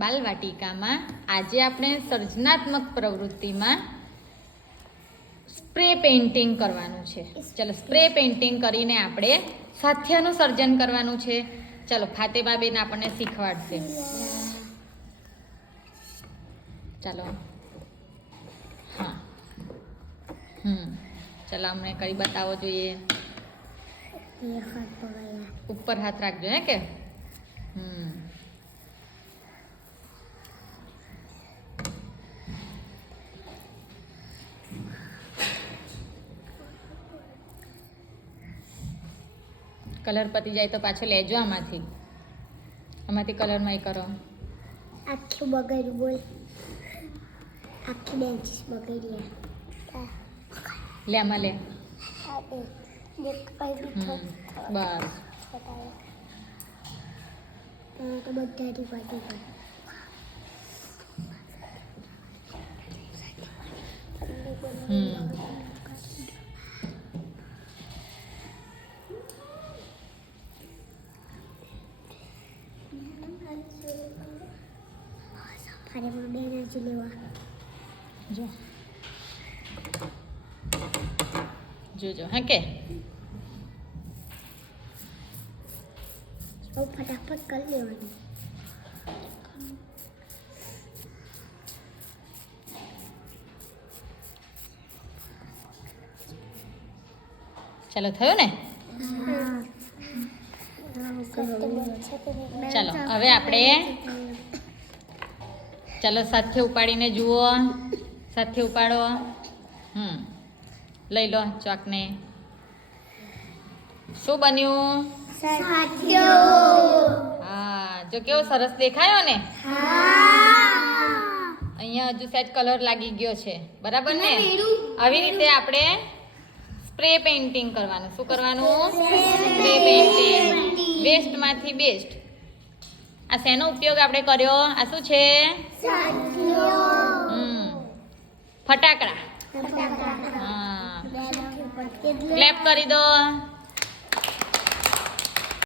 બાલવાટિકામાં આજે આપણે સર્જનાત્મક પ્રવૃત્તિમાં સ્પ્રે પેઇન્ટિંગ કરવાનું છે. ચલો સ્પ્રે પેઇન્ટિંગ કરીને આપણે સાથ્યનું સર્જન કરવાનું છે. ચલો ફાતેમાબેન આપણને શીખવાડશે. ચાલો હા ચલો અમને કરી બતાવો જોઈએ. ઉપર હાથ રાખજો હે કે કલર પતી જાય તો પાછો લેજો આમાંથી કલરમાં એ કરો. આખું બગાડ્યું બોલ, આખી બેન્ચીસ બગાડી લે આમાં લે બસ તો બધાથી પાટી ગઈ. ફરે બે એનર્જી લેવા જોજો હા કે ફટાફટ કરી લેવાનું. ચાલો થયું ને. ચાલો હવે આપણે ચાલો સાથે ઉપાડીને જુઓ. સાથે ઉપાડો. લઈ લો ચોકને. શું બન્યું? હા જો કેવો સરસ દેખાયો ને. અહીંયા હજુ સેજ કલર લાગી ગયો છે બરાબર ને. આવી રીતે આપણે સ્પ્રે પેઇન્ટિંગ કરવાનું. શું કરવાનું? Spray painting. વેસ્ટમાંથી બેસ્ટ. આ શેનો ઉપયોગ આપણે કર્યો? આ શું છે? ફટાકડા. હા ક્લેપ કરી દો.